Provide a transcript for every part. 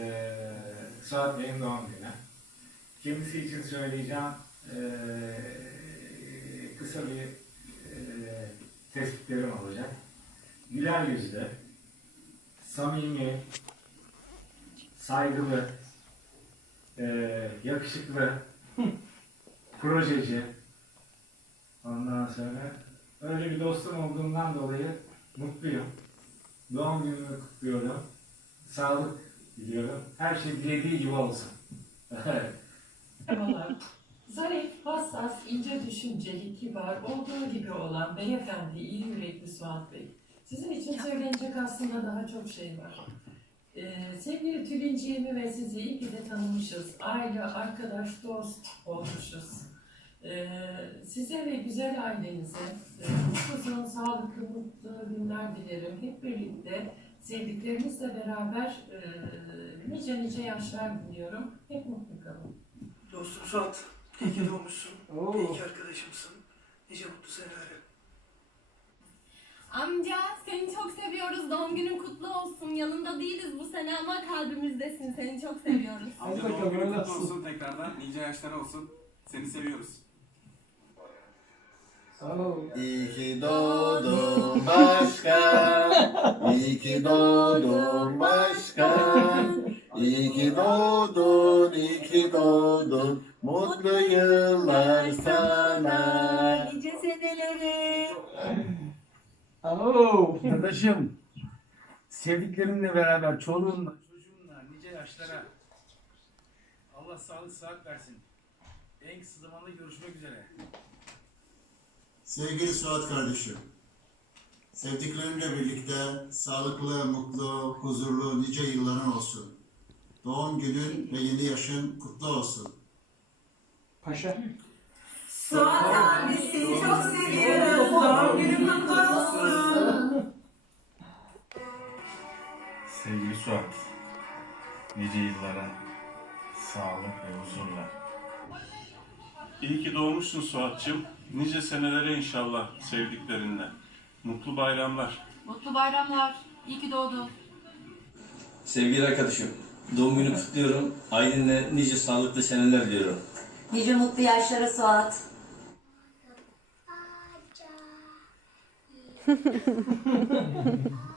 Ee, Suat Bey'in doğum günü. Kendisi için söyleyeceğim ee, kısa bir ee, tespitlerim olacak. Güler yüzlü, samimi, saygılı, ee, yakışıklı, projeci. Ondan sonra öyle bir dostum olduğundan dolayı mutluyum. Doğum gününü kutluyorum. Sağlık diliyorum. Her şey dilediği gibi olsun. Merhabalar. Zarif, hassas, ince düşünceli, kibar, olduğu gibi olan beyefendi, iyi yürekli Suat Bey. Sizin için söylenecek aslında daha çok şey var. Ee, sevgili Tülinciğimi ve sizi iyi ki de tanımışız. Aile, arkadaş, dost olmuşuz. Ee, size ve güzel ailenize e, uzun, sağlıklı, mutlu günler dilerim. Hep birlikte sevdiklerinizle beraber e, nice nice yaşlar diliyorum. Hep mutlu kalın. Dostum Suat, iyi ki doğmuşsun. İyi ki arkadaşımsın. Nice mutlu senelere. Amca seni çok seviyoruz. Doğum günün kutlu olsun. Yanında değiliz bu sene ama kalbimizdesin. Seni çok seviyoruz. Amca doğum günün kutlu olsun tekrardan. Nice yaşlar olsun. Seni seviyoruz. İyi ki doğdun başkan. İyi ki doğdun başkan. İyi ki doğdun, iyi ki doğdun. Mutlu yıllar sana. Nice seneleri. Oo, kardeşim. Sevdiklerinle beraber, çoluğunla, çocuğunla, nice yaşlara. Allah sağlık sıhhat versin. En kısa zamanda görüşmek üzere. Sevgili Suat kardeşim. Sevdiklerinle birlikte sağlıklı, mutlu, huzurlu nice yılların olsun. Doğum günün ve yeni yaşın kutlu olsun. Paşa. Suat abi seni çok seviyoruz. Doğum günün kutlu olsun. Sevgili Suat, nice yıllara sağlık ve huzurla. İyi ki doğmuşsun Suat'cığım. Nice senelere inşallah sevdiklerinle. Mutlu bayramlar. Mutlu bayramlar. İyi ki doğdun. Sevgili arkadaşım, doğum günü kutluyorum. Ailenle nice sağlıklı seneler diliyorum. Nice mutlu yaşlara Suat.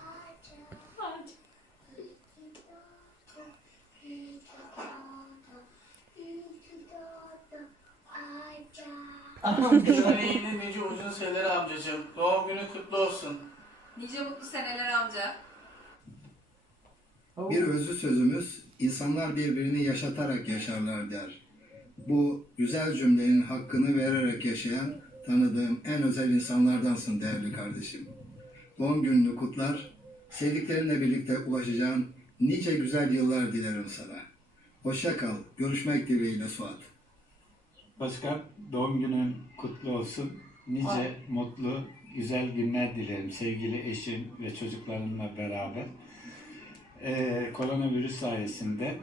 Yüreğinin nice uzun seneleri amcacığım. Doğum günün kutlu olsun. Nice mutlu seneler amca. Bir özlü sözümüz, insanlar birbirini yaşatarak yaşarlar der. Bu güzel cümlenin hakkını vererek yaşayan, tanıdığım en özel insanlardansın değerli kardeşim. Doğum gününü kutlar, sevdiklerinle birlikte ulaşacağın nice güzel yıllar dilerim sana. Hoşça kal, görüşmek dileğiyle Suat. Başkan, doğum günün kutlu olsun. Nice mutlu, güzel günler dilerim sevgili eşin ve çocuklarınla beraber. Ee, koronavirüs sayesinde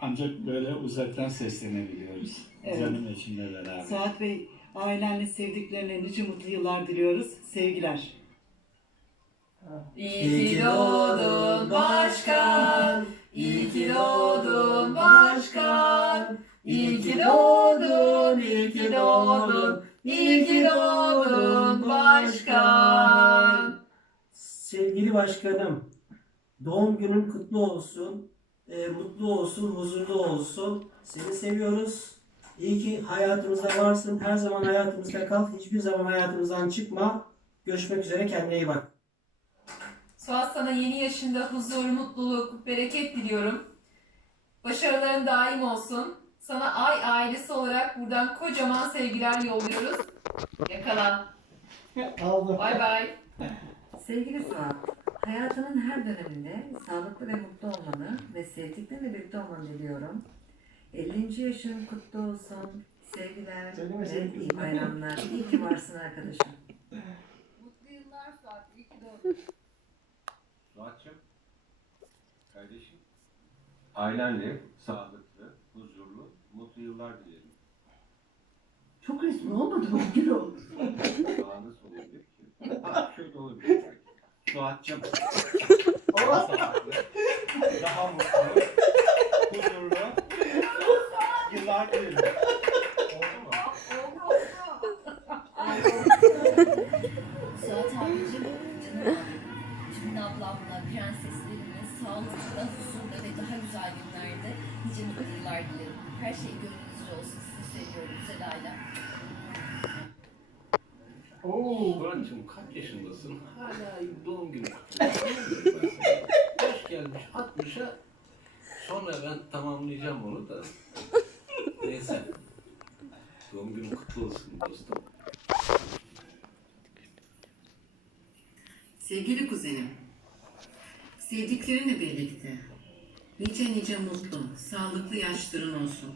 ancak böyle uzaktan seslenebiliyoruz. Evet. Canım eşimle beraber. Suat Bey, ailenle sevdiklerine nice mutlu yıllar diliyoruz. Sevgiler. İyi ki doğdun başkan. İyi ki doğdun başkan. İyi ki doğdun, iyi ki doğdun. İyi ki doğdun başkan. Sevgili başkanım, doğum günün kutlu olsun, e, mutlu olsun, huzurlu olsun. Seni seviyoruz. İyi ki hayatımızda varsın, her zaman hayatımızda kal, hiçbir zaman hayatımızdan çıkma. Görüşmek üzere, kendine iyi bak. Suat sana yeni yaşında huzur, mutluluk, bereket diliyorum. Başarıların daim olsun. Sana Ay ailesi olarak buradan kocaman sevgiler yolluyoruz. Yakala. Aldı. Bay bay. Sevgili Suat, hayatının her döneminde sağlıklı ve mutlu olmanı ve sevdiklerinle birlikte olmanı diliyorum. 50. yaşın kutlu olsun. Sevgiler Söyleme ve iyi bayramlar. İyi ki varsın arkadaşım. Mutlu yıllar Suat. İyi ki doğdun. Suat'cığım, kardeşim, ailenle sağlıklı, huzurlu, mutlu yıllar dilerim. Çok resmi olmadı mı? Gül oldu. Daha nasıl olabilir ki? Ha, şöyle olabilir belki. Suat'cığım. Daha sağlıklı. Daha mutlu. Huzurlu. Yıllar dilerim. Günün kutlu olsun dostum. Sevgili kuzenim, sevdiklerinle birlikte nice nice mutlu, sağlıklı yaşların olsun.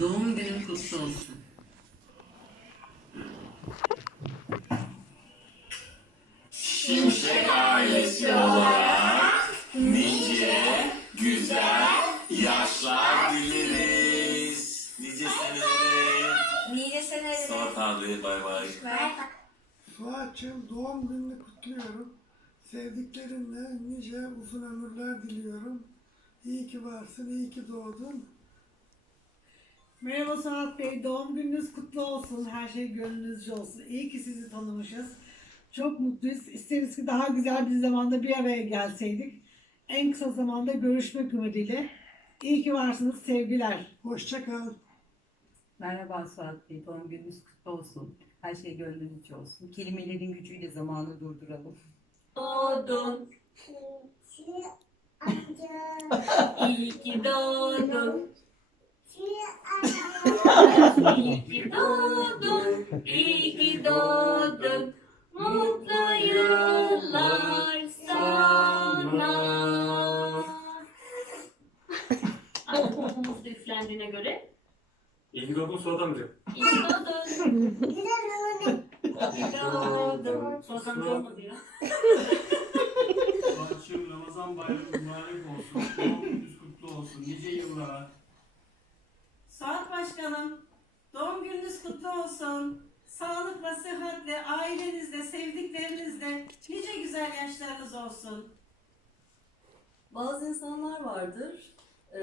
Doğum günün kutlu olsun. Suat'cığım doğum gününü kutluyorum. Sevdiklerinle nice uzun ömürler diliyorum. İyi ki varsın, iyi ki doğdun. Merhaba Suat Bey, doğum gününüz kutlu olsun. Her şey gönlünüzce olsun. İyi ki sizi tanımışız. Çok mutluyuz. İsteriz ki daha güzel bir zamanda bir araya gelseydik. En kısa zamanda görüşmek ümidiyle. İyi ki varsınız. Sevgiler. Hoşça kal. Merhaba Suat Bey, doğum gününüz kutlu olsun. Her şey gönlünüzce olsun. Kelimelerin gücüyle zamanı durduralım. Doğdun. İyi ki doğdun. İyi ki doğdun. İyi ki doğdun. Mutlu yıllar sana. Da üflendiğine göre. Doğdun. Suat amca olmadı ya. Suat'cığım Ramazan bayramı mübarek olsun. Doğum gününüz kutlu olsun. Nice yıllara. Suat Başkanım, doğum gününüz kutlu olsun. Sağlıkla, sıhhatle, ailenizle, sevdiklerinizle nice güzel yaşlarınız olsun. Bazı insanlar vardır, eee,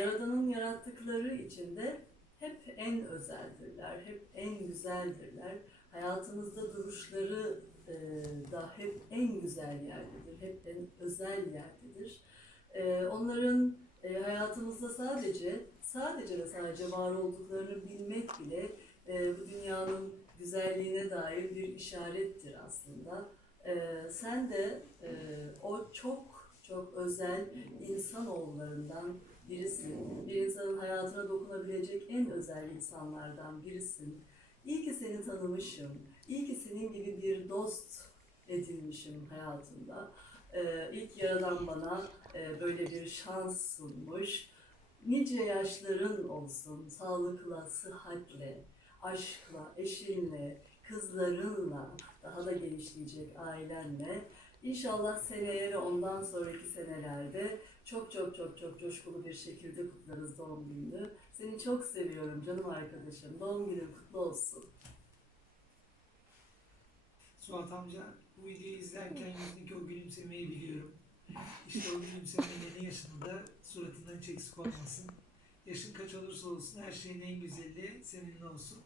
Yaradan'ın yarattıkları içinde hep en özeldirler, hep en güzeldirler. Hayatımızda duruşları eee, da hep en güzel yerdedir, hep en özel yerdedir. Eee, onların eee, hayatımızda sadece, sadece ve sadece var olduklarını bilmek bile eee, bu dünyanın güzelliğine dair bir işarettir aslında. Eee, sen de eee, o çok çok özel insanoğullarından birisin. Bir insanın hayatına dokunabilecek en özel insanlardan birisin. İyi ki seni tanımışım. İyi ki senin gibi bir dost edinmişim hayatımda. Ee, ilk Yaradan bana e, böyle bir şans sunmuş. Nice yaşların olsun, sağlıkla, sıhhatle, aşkla, eşinle, kızlarınla, daha da genişleyecek ailenle. İnşallah seneye ve ondan sonraki senelerde çok çok çok çok coşkulu bir şekilde kutlarız doğum gününü. Seni çok seviyorum canım arkadaşım. Doğum günün kutlu olsun. Suat amca bu videoyu izlerken yüzündeki o gülümsemeyi biliyorum. İşte o gülümseme yeni yaşında suratından hiç eksik olmasın. Yaşın kaç olursa olsun her şeyin en güzeli seninle olsun.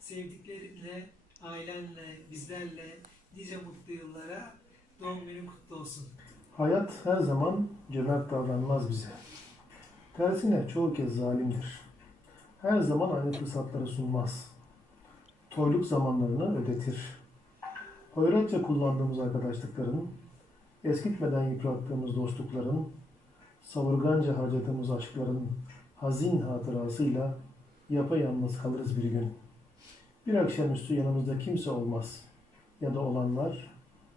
Sevdiklerinle, ailenle, bizlerle nice mutlu yıllara doğum günün kutlu olsun. Hayat her zaman cömert davranmaz bize. Tersine çoğu kez zalimdir. Her zaman aynı fırsatları sunmaz. Toyluk zamanlarını ödetir. Hoyratça kullandığımız arkadaşlıkların, eskitmeden yıprattığımız dostlukların, savurganca harcadığımız aşkların hazin hatırasıyla yapayalnız kalırız bir gün. Bir akşamüstü yanımızda kimse olmaz ya da olanlar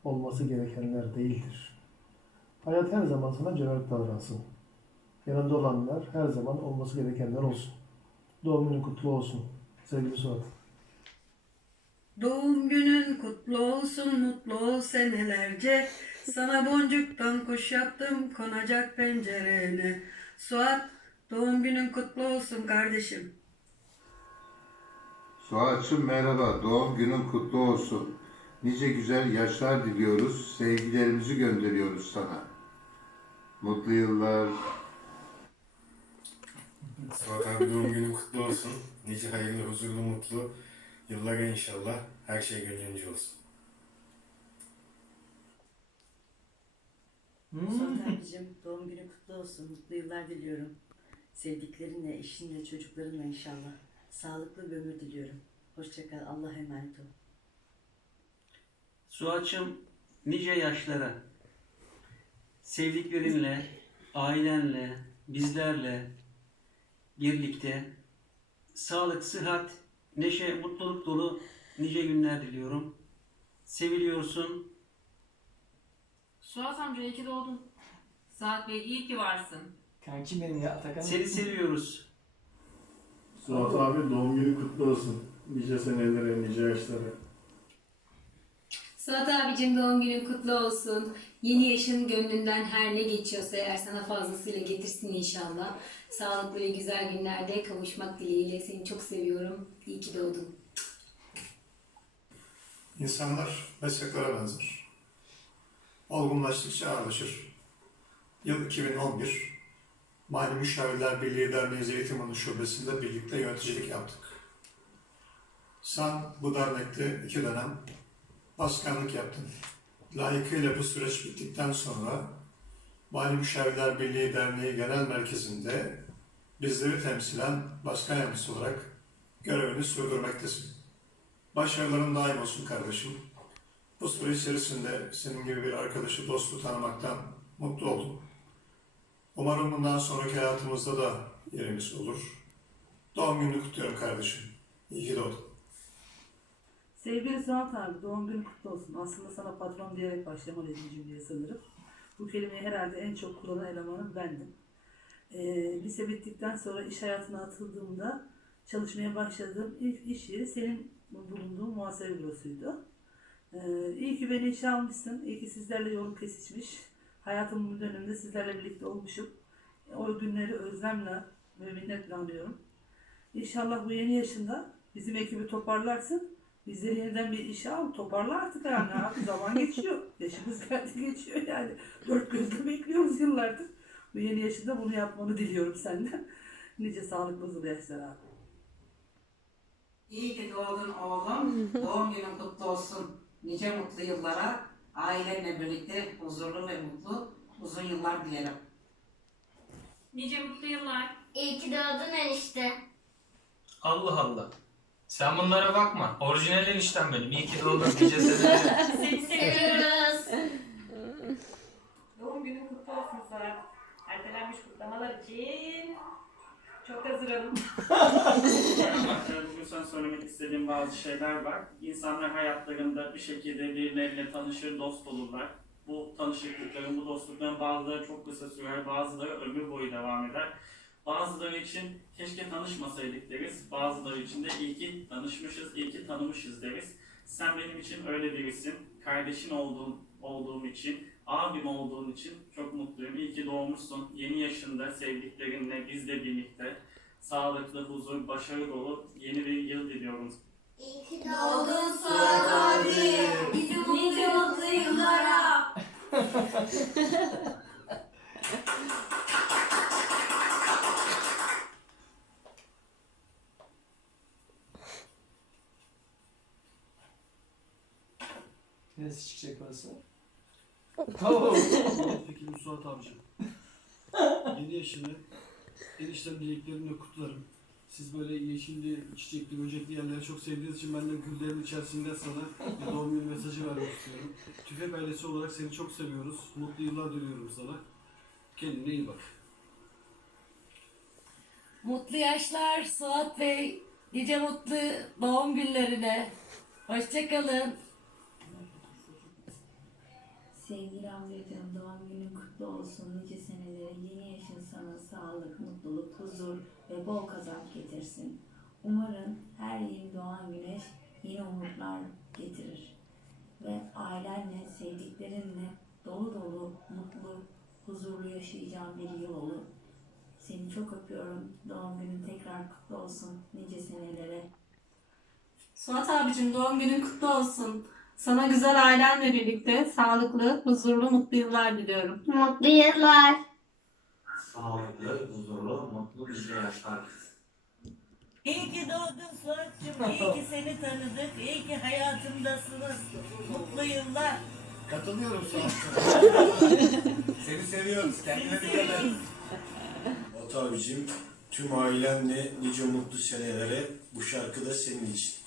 olması gerekenler değildir. Hayat her zaman sana cömert davransın. Yanında olanlar her zaman olması gerekenler olsun. Doğum günün kutlu olsun. Sevgili Suat. Doğum günün kutlu olsun, mutlu ol senelerce. Sana boncuktan kuş yaptım, konacak pencerene. Suat, doğum günün kutlu olsun kardeşim. Suat'cığım merhaba, doğum günün kutlu olsun. Nice güzel yaşlar diliyoruz, sevgilerimizi gönderiyoruz sana. Mutlu yıllar. Suat abi doğum günün kutlu olsun. Nice hayırlı, huzurlu, mutlu yıllara inşallah. Her şey gönlünce olsun. Suat abicim doğum günü kutlu olsun. Mutlu yıllar diliyorum. Sevdiklerinle, eşinle, çocuklarınla inşallah. Sağlıklı bir ömür diliyorum. Hoşçakal. Allah'a emanet ol. Suat'cığım nice yaşlara, sevdiklerinle, ailenle, bizlerle birlikte sağlık, sıhhat, neşe, mutluluk dolu nice günler diliyorum. Seviliyorsun. Suat amca iyi ki doğdun. Saat Bey iyi ki varsın. Kankim benim ya Atakan. Seni seviyoruz. Suat abi doğum günü kutlu olsun. Nice senelere, nice yaşlara. Suat abicim doğum günün kutlu olsun. Yeni yaşın gönlünden her ne geçiyorsa eğer sana fazlasıyla getirsin inşallah. Sağlıklı ve güzel günlerde kavuşmak dileğiyle seni çok seviyorum. İyi ki doğdun. İnsanlar mesleklere benzer. Olgunlaştıkça ağırlaşır. Yıl 2011. Mali Müşavirler Birliği Derneği Zeytinburnu Şubesi'nde birlikte yöneticilik yaptık. Sen bu dernekte iki dönem başkanlık yaptın. Layıkıyla bu süreç bittikten sonra Mali Müşavirler Birliği Derneği Genel Merkezi'nde bizleri temsilen başkan yardımcısı olarak görevini sürdürmektesin. Başarıların daim olsun kardeşim. Bu süre içerisinde senin gibi bir arkadaşı, dostu tanımaktan mutlu oldum. Umarım bundan sonraki hayatımızda da yerimiz olur. Doğum gününü kutluyorum kardeşim. İyi ki doğdun. Sevgili Suat abi doğum günün kutlu olsun. Aslında sana patron diyerek başlamalıydım cümleye sanırım. Bu kelimeyi herhalde en çok kullanan elemanım bendim. Ee, lise bittikten sonra iş hayatına atıldığımda çalışmaya başladığım ilk iş yeri senin bulunduğun muhasebe bürosuydu. Ee, iyi ki beni işe almışsın. İyi ki sizlerle yolum kesişmiş. Hayatımın bu döneminde sizlerle birlikte olmuşum. O günleri özlemle ve minnetle anıyorum. İnşallah bu yeni yaşında bizim ekibi toparlarsın. Bizleri yeniden bir işe al, toparla artık yani. Artık zaman geçiyor. Yaşımız geldi geçiyor yani. Dört gözle bekliyoruz yıllardır. Bu yeni yaşında bunu yapmanı diliyorum senden. Nice sağlıklı uzun yaşlar abi. İyi ki doğdun oğlum. Doğum günün kutlu olsun. Nice mutlu yıllara ailenle birlikte huzurlu ve mutlu uzun yıllar dilerim. Nice mutlu yıllar. İyi ki doğdun enişte. Allah Allah. Sen bunlara bakma. Orijinal enişten benim. İyi ki doğdun nice senelere. Seni seviyoruz. Doğum günün kutlu olsun Suat. Ertelenmiş kutlamalar için çok hazırım. Bugün sana söylemek istediğim bazı şeyler var. İnsanlar hayatlarında bir şekilde birileriyle tanışır, dost olurlar. Bu tanışıklıkların, bu dostlukların bazıları çok kısa sürer, bazıları ömür boyu devam eder. Bazıları için keşke tanışmasaydık deriz, bazıları için de iyi ki tanışmışız, iyi ki tanımışız deriz. Sen benim için öyle birisin, kardeşin olduğun, olduğum için, abim olduğun için çok mutluyum. İyi ki doğmuşsun, yeni yaşında sevdiklerinle, bizle birlikte sağlıklı, huzur, başarı dolu yeni bir yıl diliyorum. İyi ki doğdun Suat abi. Nice mutlu yıllara. Neresi çıkacak orası? Peki bu Suat abicim. Yeni yaşını eniştem dileklerimle kutlarım. Siz böyle yeşilli, çiçekli, böcekli yerleri çok sevdiğiniz için ben de güllerin içerisinde sana bir doğum günü mesajı vermek istiyorum. Tüfek ailesi olarak seni çok seviyoruz. Mutlu yıllar diliyorum sana. Kendine iyi bak. Mutlu yaşlar Suat Bey. Nice mutlu doğum günlerine. Hoşçakalın. Sevgili amcacığım doğum günün kutlu olsun. Nice senelere yeni yaşın sana sağlık, mutluluk, huzur ve bol kazanç getirsin. Umarım her yeni doğan güneş yeni umutlar getirir. Ve ailenle, sevdiklerinle dolu dolu, mutlu, huzurlu yaşayacağın bir yıl olur. Seni çok öpüyorum. Doğum günün tekrar kutlu olsun. Nice senelere. Suat abicim doğum günün kutlu olsun. Sana güzel ailenle birlikte sağlıklı, huzurlu, mutlu yıllar diliyorum. Mutlu yıllar. Sağlıklı, huzurlu, mutlu nice yaşlar. İyi ki doğdun Suat'cığım. İyi ki seni tanıdık. İyi ki hayatımdasınız. Mutlu yıllar. Katılıyorum sana. Seni seviyoruz. Kendine dikkat et. abicim, tüm ailenle nice mutlu senelere bu şarkı da senin için.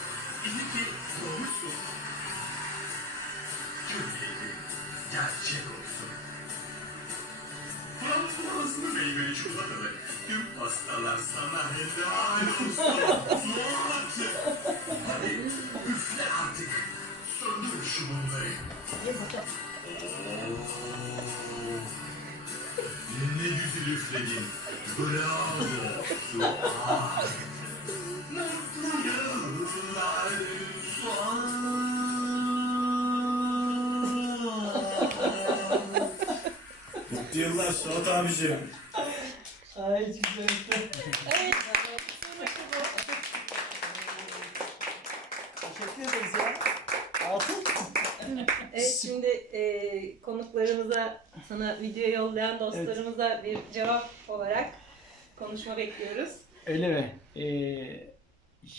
İyi ki doğmuşsun. Tüm dileğin gerçek olsun. Frambuazlı meyveli çikolatalı tüm pastalar sana helal olsun. Suat. Hadi üfle artık. Söndür şu mumları. Oo. Ne güzel üfledin. Bravo. Suat. Mutlu yıllar Suat abicim. Ay güzel. Evet. Teşekkür ederiz ya. Altın. Evet şimdi e, konuklarımıza, sana video yollayan dostlarımıza bir cevap olarak konuşma bekliyoruz. Öyle mi? Ee,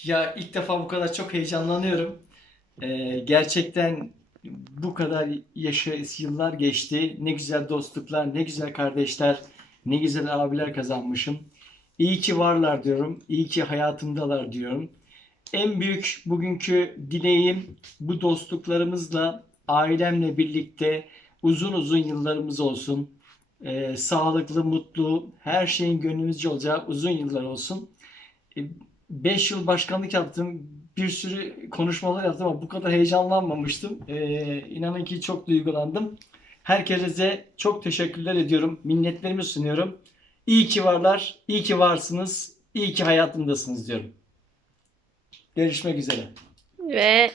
ya ilk defa bu kadar çok heyecanlanıyorum. Ee, gerçekten bu kadar yaşı, yıllar geçti. Ne güzel dostluklar, ne güzel kardeşler, ne güzel abiler kazanmışım. İyi ki varlar diyorum. İyi ki hayatımdalar diyorum. En büyük bugünkü dileğim bu dostluklarımızla ailemle birlikte uzun uzun yıllarımız olsun. Ee, sağlıklı, mutlu, her şeyin gönlümüzce olacağı uzun yıllar olsun. 5 yıl başkanlık yaptım. Bir sürü konuşmalar yaptım ama bu kadar heyecanlanmamıştım. Ee, inanın ki çok duygulandım. Herkese çok teşekkürler ediyorum. Minnetlerimi sunuyorum. İyi ki varlar, iyi ki varsınız, iyi ki hayatımdasınız diyorum. Görüşmek üzere. Ve